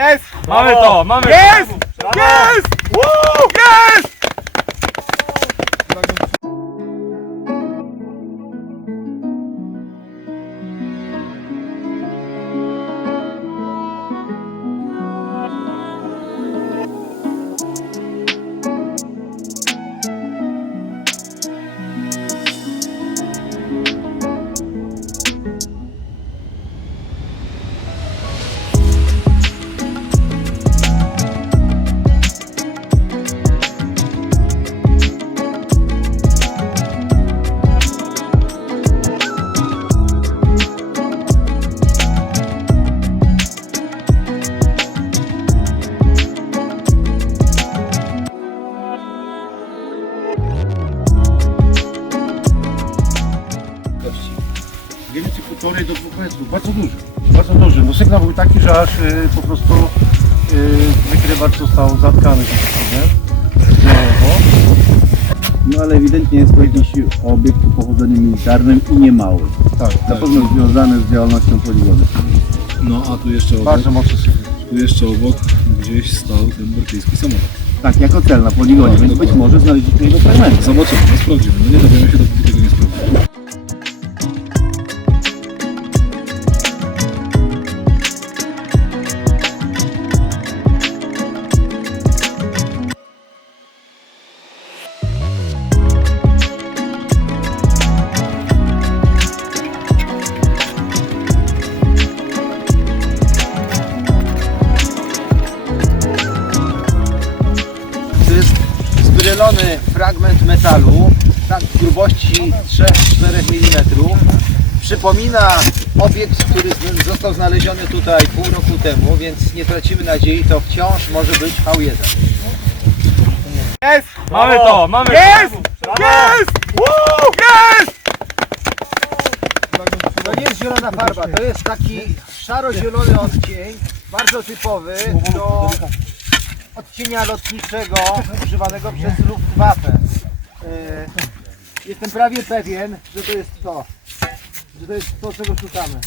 Jest! Mamy to, mamy Jest! to! Jest! Woo! Jest! Że aż y, po prostu y, wykrywacz został zatkany. tak powiem. Znowu. No ale ewidentnie jest to jakiś obiekt o pochodzeniu militarnym i nie mały. Tak, Na tak. pewno związany z działalnością poligonu. No a tu jeszcze obok, Bardzo mocno sygnał. tu jeszcze obok gdzieś stał ten brytyjski samolot. Tak, jako cel na poligonie, więc być może znaleźliśmy jego fragmenty. Zobaczymy, no sprawdzimy. No nie dowiemy się, dopóki tego nie sprawdzimy. Fragment metalu, tak w grubości 3-4 mm. Przypomina obiekt, który został znaleziony tutaj pół roku temu, więc nie tracimy nadziei, to wciąż może być V1. Jest! Mamy to, mamy Jest! to! Jest! Woo! Jest! To nie jest zielona farba, to jest taki szaro-zielony odcień, bardzo typowy do odcienia lotniczego używanego przez Luftwaffe. E, Jestem prawie pewien, że to jest to. Że to jest to, czego szukamy.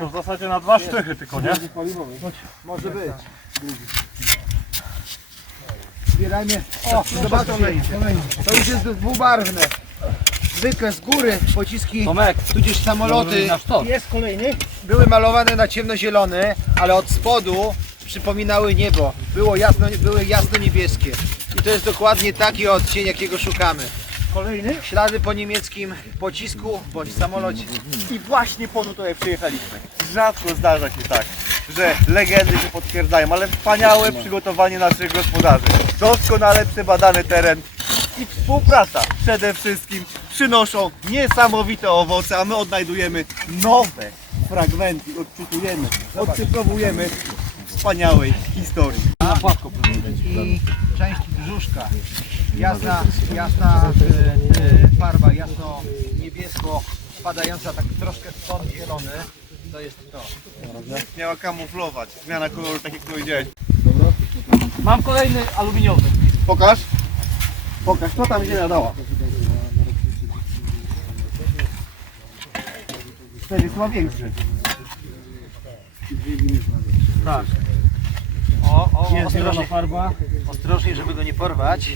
To w zasadzie na dwa sztychy tylko, nie? Może być. Zbierajmy. O, zobaczcie. To już jest dwubarwne. Zwykle z góry pociski, Tomek, tudzież samoloty jest kolejny. były malowane na ciemnozielony, ale od spodu przypominały niebo. Było jasno, były jasno-niebieskie. I to jest dokładnie taki odcień, jakiego szukamy. Kolejny? Ślady po niemieckim pocisku bądź samolocie. I właśnie po to tutaj przyjechaliśmy. Rzadko zdarza się tak, że legendy się potwierdzają, ale wspaniałe przygotowanie naszych gospodarzy. Doskonale przebadany teren i współpraca przede wszystkim przynoszą niesamowite owoce, a my odnajdujemy nowe fragmenty, odczytujemy, odcyfrowujemy wspaniałej historii. i część brzuszka. Jasna, jasna e, e, farba, jasno niebiesko spadająca tak troszkę w ton zielony. To jest to. Miała kamuflować, zmiana koloru, tak jak powiedziałeś. Mam kolejny aluminiowy. Pokaż. Pokaż, co tam się nadała. Ten jest chyba większy. Tak. O, o, Jest zielona ostrożnie, farba. ostrożnie, żeby go nie porwać.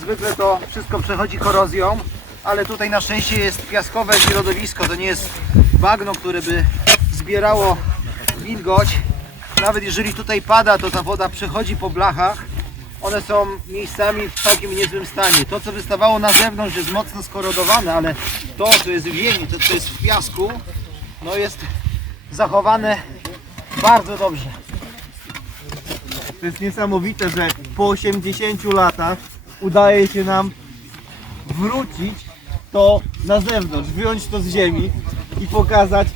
Zwykle to wszystko przechodzi korozją, ale tutaj na szczęście jest piaskowe środowisko. To nie jest bagno, które by zbierało wilgoć. Nawet jeżeli tutaj pada, to ta woda przechodzi po blachach. One są miejscami w całkiem niezłym stanie. To, co wystawało na zewnątrz, jest mocno skorodowane, ale to, co jest w ziemi, to, co jest w piasku, no jest zachowane bardzo dobrze. To jest niesamowite, że po 80 latach udaje się nam wrócić to na zewnątrz, wyjąć to z ziemi i pokazać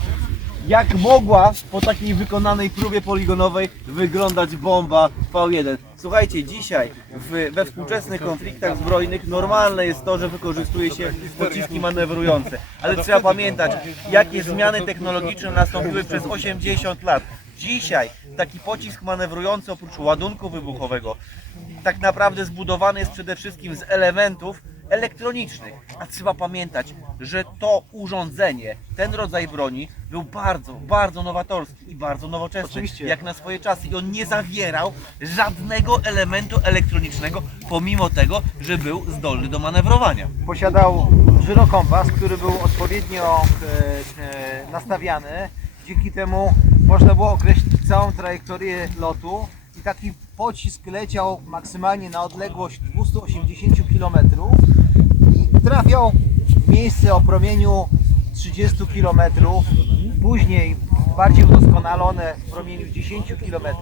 jak mogła po takiej wykonanej próbie poligonowej wyglądać bomba V1. Słuchajcie, dzisiaj w, we współczesnych konfliktach zbrojnych normalne jest to, że wykorzystuje się pociski manewrujące. Ale trzeba pamiętać, jakie zmiany technologiczne nastąpiły przez 80 lat. Dzisiaj taki pocisk manewrujący oprócz ładunku wybuchowego tak naprawdę zbudowany jest przede wszystkim z elementów, elektronicznych. A trzeba pamiętać, że to urządzenie, ten rodzaj broni był bardzo, bardzo nowatorski i bardzo nowoczesny. Oczywiście. Jak na swoje czasy. I on nie zawierał żadnego elementu elektronicznego, pomimo tego, że był zdolny do manewrowania. posiadał żyrokompas, który był odpowiednio e, e, nastawiany. Dzięki temu można było określić całą trajektorię lotu i taki pocisk leciał maksymalnie na odległość 280 km i trafiał w miejsce o promieniu 30 km, później bardziej udoskonalone w promieniu 10 km,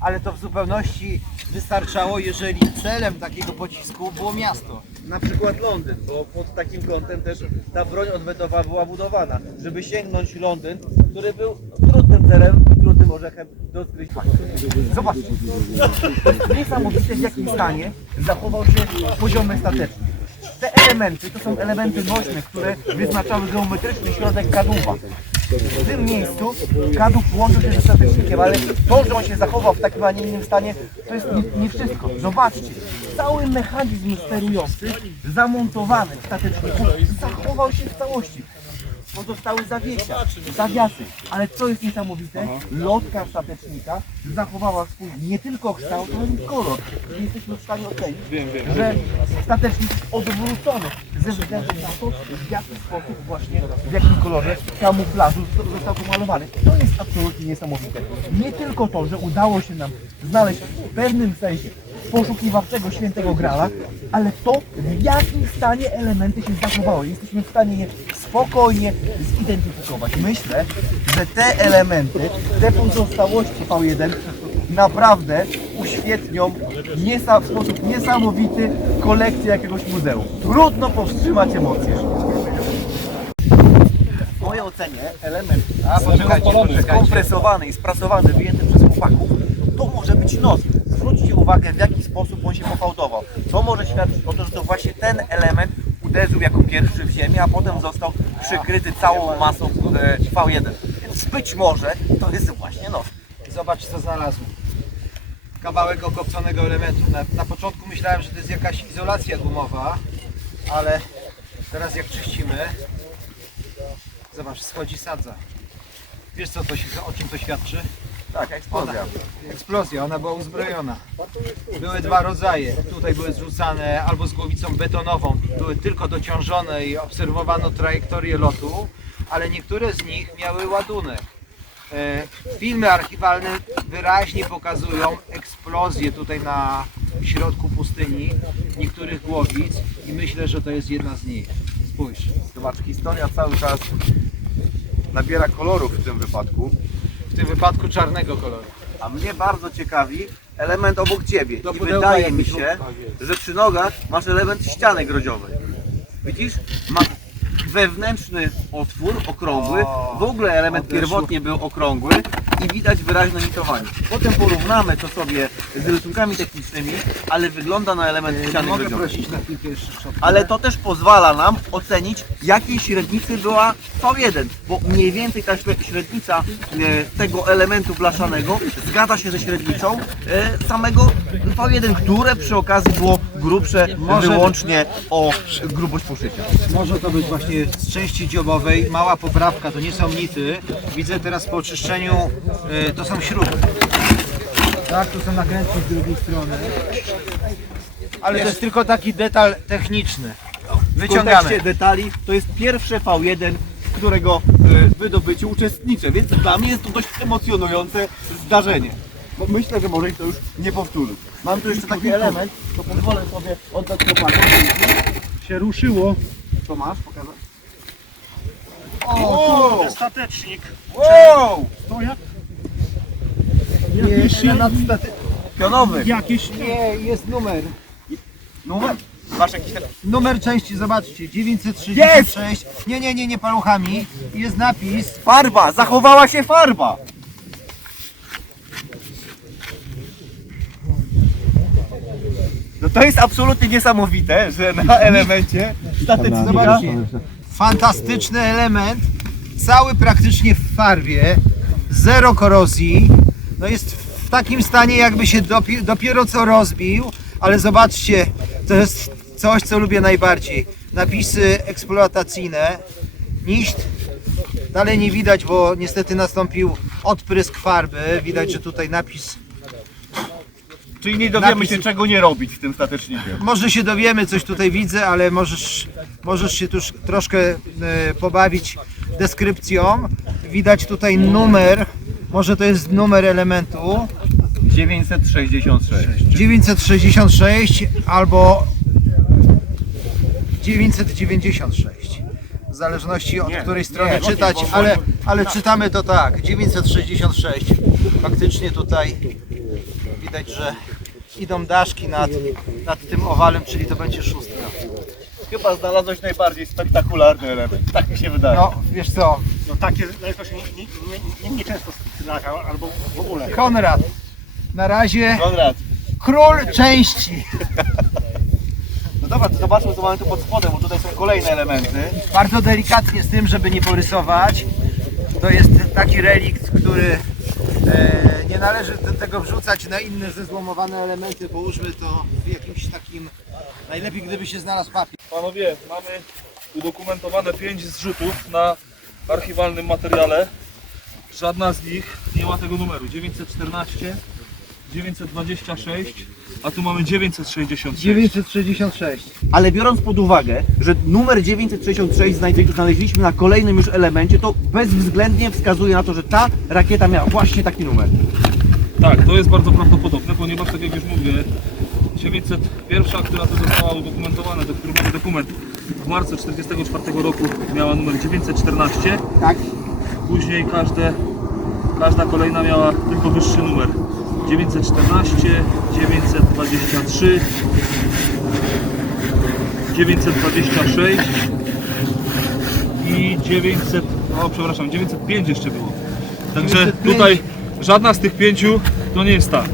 ale to w zupełności wystarczało, jeżeli celem takiego pocisku było miasto. Na przykład Londyn, bo pod takim kątem też ta broń odwetowa była budowana, żeby sięgnąć Londyn, który był trudnym celem, trudnym orzechem do odkrycia. Zobaczcie, niesamowite w jakim stanie zachował się poziomy stateczny. Te elementy to są elementy nośne, które wyznaczały geometryczny środek kadłuba. W tym miejscu kadłub łączył się ze statecznikiem, ale to, że on się zachował w takim, a nie innym stanie, to jest nie, nie wszystko. Zobaczcie, cały mechanizm sterujący zamontowany w stateczniku zachował się w całości. Pozostały zawiesia, zawiasy, ale co jest niesamowite, lotka statecznika zachowała swój nie tylko kształt, ale i kolor. I jesteśmy w stanie ocenić, że statecznik jest odwrócony ze względu na to, w jaki sposób właśnie, w jakim kolorze kamuflażu został pomalowany. To jest absolutnie niesamowite. Nie tylko to, że udało się nam znaleźć w pewnym sensie poszukiwawczego świętego grala, ale to w jakim stanie elementy się zachowały. Jesteśmy w stanie je spokojnie zidentyfikować. Myślę, że te elementy, te pozostałości V1 naprawdę uświetnią niesa- w sposób niesamowity kolekcję jakiegoś muzeum. Trudno powstrzymać emocje. W mojej ocenie element skompresowany i spracowany, wyjęty przez chłopaków, to może być nos. Zwróćcie uwagę, w jaki sposób on się pofałdował. To może świadczyć o to, że to właśnie ten element uderzył jako pierwszy w ziemię, a potem został przykryty całą masą e, V1. Więc być może to jest właśnie nos. Zobacz co znalazłem. Kawałek okopconego elementu. Na, na początku myślałem, że to jest jakaś izolacja gumowa, ale teraz jak czyścimy, zobacz, schodzi sadza. Wiesz co to, się- o czym to świadczy? Tak, eksplozja. Eksplozja, ona była uzbrojona. Były dwa rodzaje. Tutaj były zrzucane albo z głowicą betonową, były tylko dociążone i obserwowano trajektorię lotu, ale niektóre z nich miały ładunek. E, Filmy archiwalne wyraźnie pokazują eksplozję tutaj na środku pustyni niektórych głowic i myślę, że to jest jedna z nich. Spójrz. Zobacz, historia cały czas nabiera kolorów w tym wypadku. W tym wypadku czarnego koloru. A mnie bardzo ciekawi element obok ciebie. Do I pudełka wydaje mi się, mógł- że przy nogach masz element ściany grodziowej. Widzisz? Ma wewnętrzny otwór okrągły. W ogóle element pierwotnie był okrągły i widać wyraźne nitowanie. Potem porównamy to sobie z rysunkami technicznymi, ale wygląda na element ściany Mogę prosić na chwilkę jeszcze? Ale to też pozwala nam ocenić, jakiej średnicy była V1, bo mniej więcej ta śre- średnica e, tego elementu blaszanego zgadza się ze średnicą e, samego V1, które przy okazji było grubsze wyłącznie o grubość poszycia. Może to być właśnie z części dziobowej, mała poprawka, to nie są nity. Widzę teraz po oczyszczeniu, y, to są śruby. Tak, tu są nakrętki z drugiej strony. Ale to jest tylko taki detal techniczny. W Wyciągamy. kontekście detali to jest pierwsze V1, w którego e, wydobyciu uczestniczę, więc dla mnie jest to dość emocjonujące zdarzenie. Bo myślę, że może ich to już nie powtórzy. Mam tu jeszcze taki element, to pozwolę sobie oddać chłopakom. Się ruszyło. Co masz? Pokazać? O! Statecznik. Wow! To jak? Nie, element staty... Pionowy. Jakieś... nie, jest numer. Numer? Masz jakiś. Numer części, zobaczcie, 936. Nie, nie, nie, nie paluchami. Jest napis. Farba! Zachowała się farba! No to jest absolutnie niesamowite, że na elemencie Zobaczcie. Fantastyczny element. Cały praktycznie w farbie. Zero korozji. No jest w takim stanie jakby się dopi- dopiero co rozbił. Ale zobaczcie, to jest coś, co lubię najbardziej. Napisy eksploatacyjne. Niszt. Dalej nie widać, bo niestety nastąpił odprysk farby. Widać, że tutaj napis Czyli nie dowiemy Napis- się czego nie robić z tym statecznikiem. Może się dowiemy, coś tutaj widzę, ale możesz, możesz się tu troszkę e, pobawić deskrypcją. Widać tutaj numer, może to jest numer elementu 966. 966 albo 996. W zależności od której strony czytać, ale, ale czytamy to tak. 966. Faktycznie tutaj widać, że idą daszki nad, nad tym owalem, czyli to będzie szóstka. Chyba znalazłeś najbardziej spektakularny element. Tak mi się wydaje. No, wiesz co, No takie jakoś nie, nie, nie, nie często albo w ogóle. Konrad, na razie Konrad. król części. No dobra, to zobaczmy co mamy tu pod spodem, bo tutaj są kolejne elementy. Bardzo delikatnie z tym, żeby nie porysować. To jest taki relikt, który e, nie należy te- tego wrzucać na inne zezłomowane elementy. Połóżmy to w jakimś takim, najlepiej gdyby się znalazł papier. Panowie, mamy udokumentowane 5 zrzutów na archiwalnym materiale. Żadna z nich nie ma tego numeru. 914, 926, a tu mamy 966. 966. Ale biorąc pod uwagę, że numer 966 znajdzie- znaleźliśmy na kolejnym już elemencie, to bezwzględnie wskazuje na to, że ta rakieta miała właśnie taki numer. Tak, to jest bardzo prawdopodobne, ponieważ tak jak już mówię, 901, która to została udokumentowana, do której mamy dokument w marcu 1944 roku miała numer 914, Tak? Później każde, każda kolejna miała tylko wyższy numer. 914, 923, 926 i 900, o przepraszam, 905 jeszcze było. Także 905. tutaj żadna z tych pięciu to nie jest ta.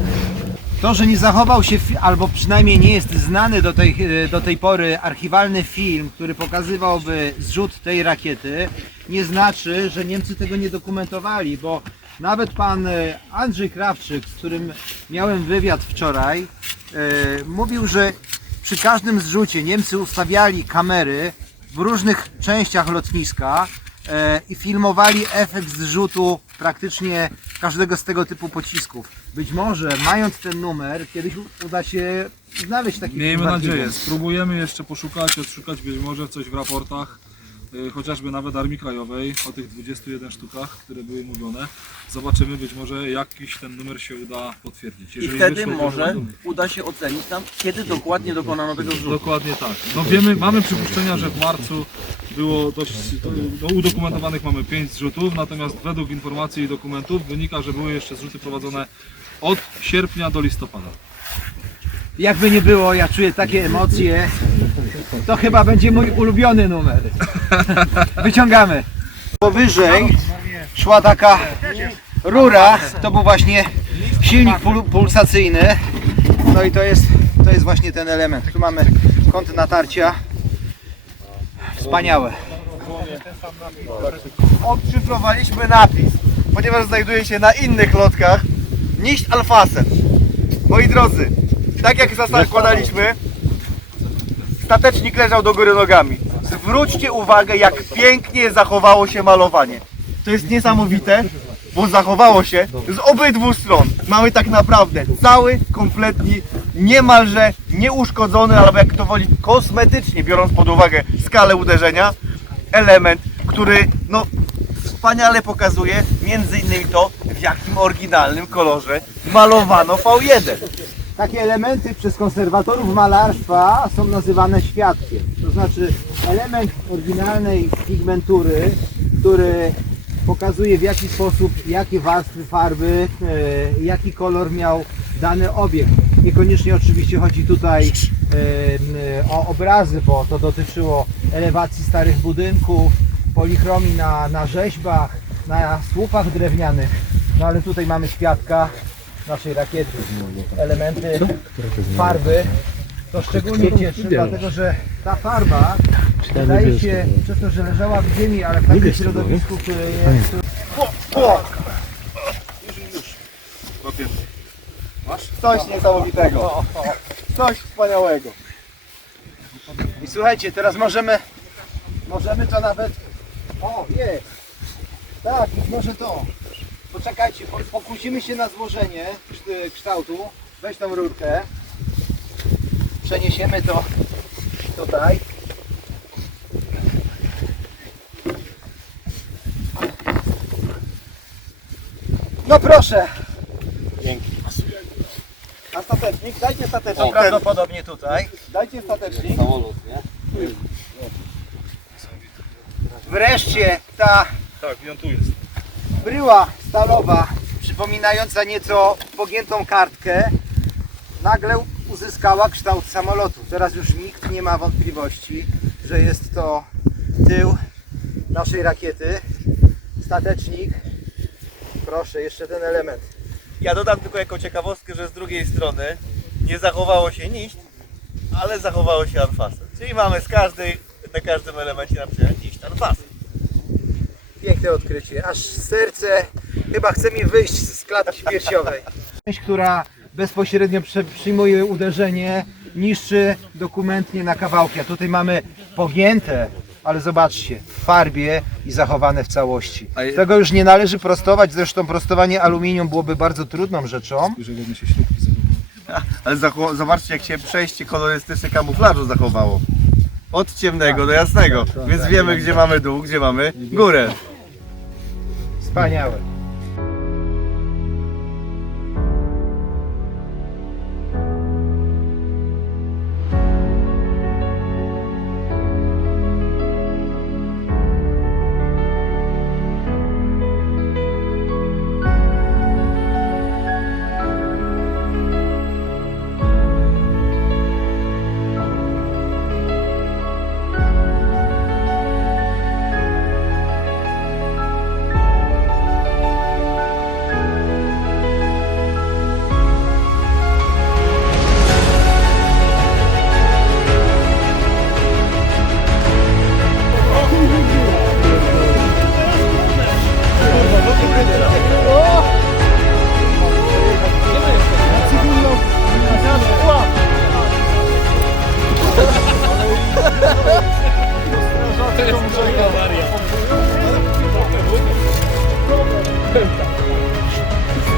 To, że nie zachował się, albo przynajmniej nie jest znany do tej, e, do tej pory archiwalny film, który pokazywałby zrzut tej rakiety, nie znaczy, że Niemcy tego nie dokumentowali, bo nawet pan e, Andrzej Krawczyk, z którym miałem wywiad wczoraj, e, mówił, że przy każdym zrzucie Niemcy ustawiali kamery w różnych częściach lotniska i filmowali efekt zrzutu praktycznie każdego z tego typu pocisków. Być może mając ten numer, kiedyś uda się znaleźć taki Miejmy nadzieję. Spróbujemy jeszcze poszukać, odszukać być może coś w raportach, y, chociażby nawet Armii Krajowej, o tych 21 sztukach, które były mówione. Zobaczymy, być może jakiś ten numer się uda potwierdzić. I wtedy wyszło, to może uda się ocenić nam, kiedy dokładnie dokonano tego zrzutu. Dokładnie tak. No wiemy, mamy przypuszczenia, że w marcu było dość, do udokumentowanych mamy 5 zrzutów, natomiast według informacji i dokumentów wynika, że były jeszcze zrzuty prowadzone od sierpnia do listopada. Jakby nie było, ja czuję takie emocje. To chyba będzie mój ulubiony numer. Wyciągamy. Powyżej szła taka rura, to był właśnie silnik pul pulsacyjny. No i to jest, to jest właśnie ten element. Tu mamy kąt natarcia. Wspaniałe. Odszyfrowaliśmy napis, ponieważ znajduje się na innych lotkach niż Alfasen. Moi drodzy, tak jak zakładaliśmy, statecznik leżał do góry nogami. Zwróćcie uwagę, jak pięknie zachowało się malowanie. To jest niesamowite, bo zachowało się z obydwu stron. Mamy tak naprawdę cały, kompletnie, niemalże nieuszkodzony, albo jak to woli, kosmetycznie, biorąc pod uwagę skalę uderzenia, element, który no, wspaniale pokazuje między innymi to, w jakim oryginalnym kolorze malowano V1. Takie elementy przez konserwatorów malarstwa są nazywane świadkiem. To znaczy element oryginalnej pigmentury, który pokazuje w jaki sposób, jakie warstwy farby, e, jaki kolor miał dany obiekt. Niekoniecznie oczywiście chodzi tutaj e, o obrazy, bo to dotyczyło elewacji starych budynków, polichromii na, na rzeźbach, na słupach drewnianych. No ale tutaj mamy świadka naszej rakiety. Elementy farby. To szczególnie cieszy, dlatego że ta farba wydaje się, przez to, że leżała w ziemi, ale w takim środowisku, które jest Coś niesamowitego. Coś wspaniałego. I słuchajcie, teraz możemy, możemy to nawet, o jest, tak, może to, poczekajcie, po- pokusimy się na złożenie kszt- kształtu, weź tą rurkę, przeniesiemy to tutaj. No proszę. Statecznik? Dajcie statecznik. prawdopodobnie tutaj. Dajcie statecznik. Wreszcie ta Tak, on tu jest. bryła stalowa, przypominająca nieco pogiętą kartkę, nagle uzyskała kształt samolotu. Teraz już nikt nie ma wątpliwości, że jest to tył naszej rakiety. Statecznik. Proszę, jeszcze ten element. Ja dodam tylko jako ciekawostkę, że z drugiej strony nie zachowało się niść, ale zachowało się anfasy. Czyli mamy z każdej, na każdym elemencie na przykład niść anfasy. Piękne odkrycie. Aż serce chyba chce mi wyjść z klatki piersiowej. Część, która bezpośrednio przyjmuje uderzenie, niszczy dokumentnie na kawałki. A tutaj mamy pogięte, ale zobaczcie, w farbie i zachowane w całości. Tego już nie należy prostować, zresztą prostowanie aluminium byłoby bardzo trudną rzeczą. Ale zacho- zobaczcie, jak się przejście kolorystyczne kamuflażu zachowało. Od ciemnego do jasnego. Więc wiemy, gdzie mamy dół, gdzie mamy górę. Wspaniałe.